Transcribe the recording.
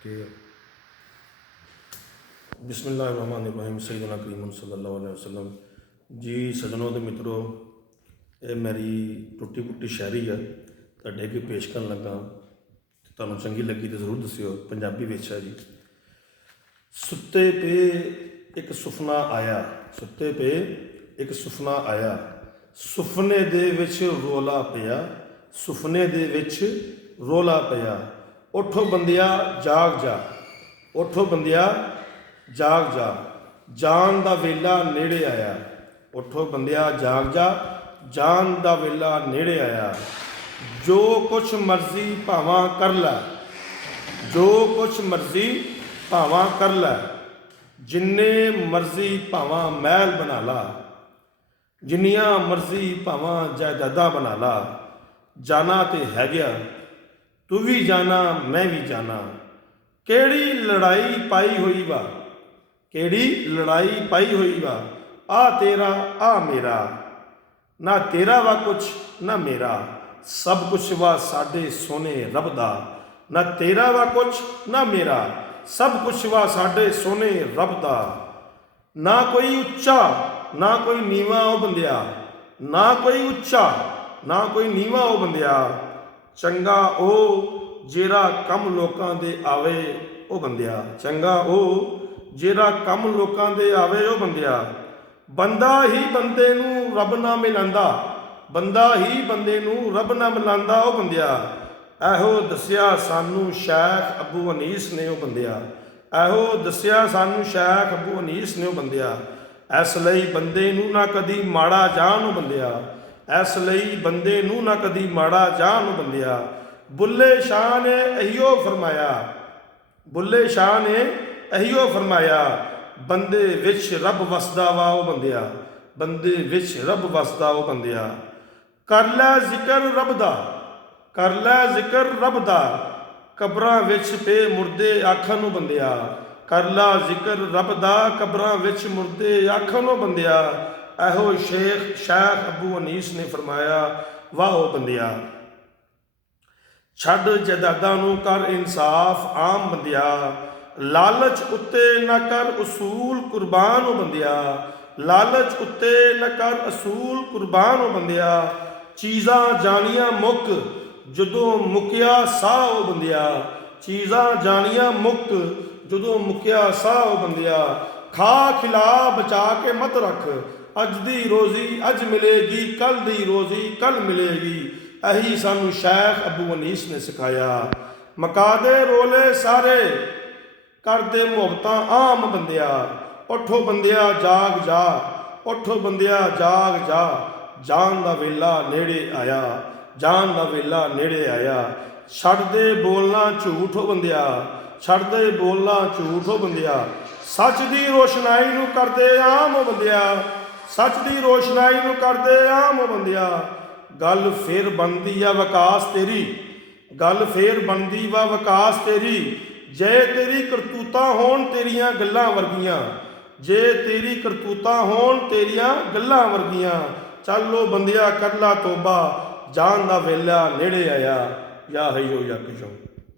कि बिस्मिल्लाहिर्रहमानिर्रहीम सैयदना करीम सल्लल्लाहु अलैहि वसल्लम जी। सजनों ते मित्रों, ये मेरी टुटी फुटी शायरी है तुहाडे अगे पेश करन लगा। तुहानूं चंगी लगी तो जरूर दस्सिओ। पंजाबी विच है जी। सुत्ते पे एक सुफना आया, सुत्ते पे एक सुफना आया, सुफने दे विच रोला पिया, सुफने दे विच रोला पिया। उठो बंदिया जाग जा, उठो बंदिया जाग जा, जान दा वेला नेड़े आया। उठो बंदिया जाग जा, जान दा वेला नेड़े आया। जो कुछ मर्जी भावां कर लै, जो कुछ मर्जी भावां कर लै, जिन्ने मर्जी भावां महल बना ला, जिन्नियां मर्जी भावां जायदादां बना ला। जाना ते है गया, तू भी जाना मैं भी जाना। केड़ी लड़ाई पाई हुई वा, केड़ी लड़ाई पाई हुई वा, आ तेरा आ मेरा, ना तेरा वा कुछ ना मेरा। सब कुछ वा साडे सोने रब दा, ना तेरा वा कुछ ना मेरा। सब कुछ वा साडे सोने रब दा। ना कोई उच्चा ना कोई नीवा ओ बंदिया, ना कोई उच्चा ना कोई नीवा ओ बंदिया। चंगा ओ जेरा कम लोकां दे आवे ओ बंदिया, चंगा ओ जेरा कम लोकां दे आवे ओ बंदिया। बंदा ही बंदे नूं रब ना मिलांदा, बंदा ही बंदे नूं रब ना मिलांदा ओ बंदिया। एहो दस्सिया सानू शैख अबू हनीस ने ओ बंदिया, एहो दस्सिया सानू शैख अबू हनीस ने ओ बंदिया। इस लई बंदे नूं ना कदी माड़ा जान ओ बंदिया, इस लई बंदे नूं ना कदी माड़ा जान ओ बंदिया। बुल्ले शाह ने इहियो फरमाया, बुल्ले शाह ने इहियो फरमाया। बंदे विच रब वसदा वा ओ बंदिया, बंदे विच रब वसदा ओ बंदिया। कर लै जिक्र रब दा, कर लै जिक्र रब दा, कबरां विच पे मुर्दे आखन ओ बंदिया। कर लै जिक्र रब दा, कबरां विच मुर्दे आखन ओ बंदिया। एहो शेख शैख अबू हनीस ने फरमाया, वाह ओ बंदिया। छड्ड जायदादां नूं कर इंसाफ आम बंदिया, लालच उत्ते न कर उसूल कुर्बान ओ बंदिया, लालच उत्ते न कर असूल कुर्बान ओ बंदिया। चीज़ां जानियां मुक जदों मुकिया साह ओ बंदिया, चीज़ां जानियां मुक जदों मुकिया साह ओ बंदिया। खा खिला बचा के मत रख, अज दी रोज़ी अज मिलेगी, कल दी रोज़ी कल मिलेगी। यही सानू शैख अबू हनीस ने सिखाया। मका दे रोले सारे कर दे मुहब्बतां आम बंदिया। उठो बंदिया जाग जा, उठो बंदिया जाग जा, जान दा वेला नेड़े आया, जान दा वेला नेड़े आया। छड्ड दे बोलना झूठ ओ बंदिया, छड्ड दे बोलना झूठ ओ बंदिया। सच दी रोशनाई नूं कर दे आम ओ बंदिया, सच दी रोशनाई नूं कर दे आम ओ बंदिया। गल फिर बनदी आ विकास तेरी, गल फिर बनदी वा विकास तेरी, जे तेरी करतूतां होण तेरियां गल्लां वर्गियां, जे तेरी करतूतां होण तेरियां गल्लां वर्गियां। चल लो बंदिया कर ला तोबा, जान दा वेला नेड़े आया। या हय्यो या कय्यूम।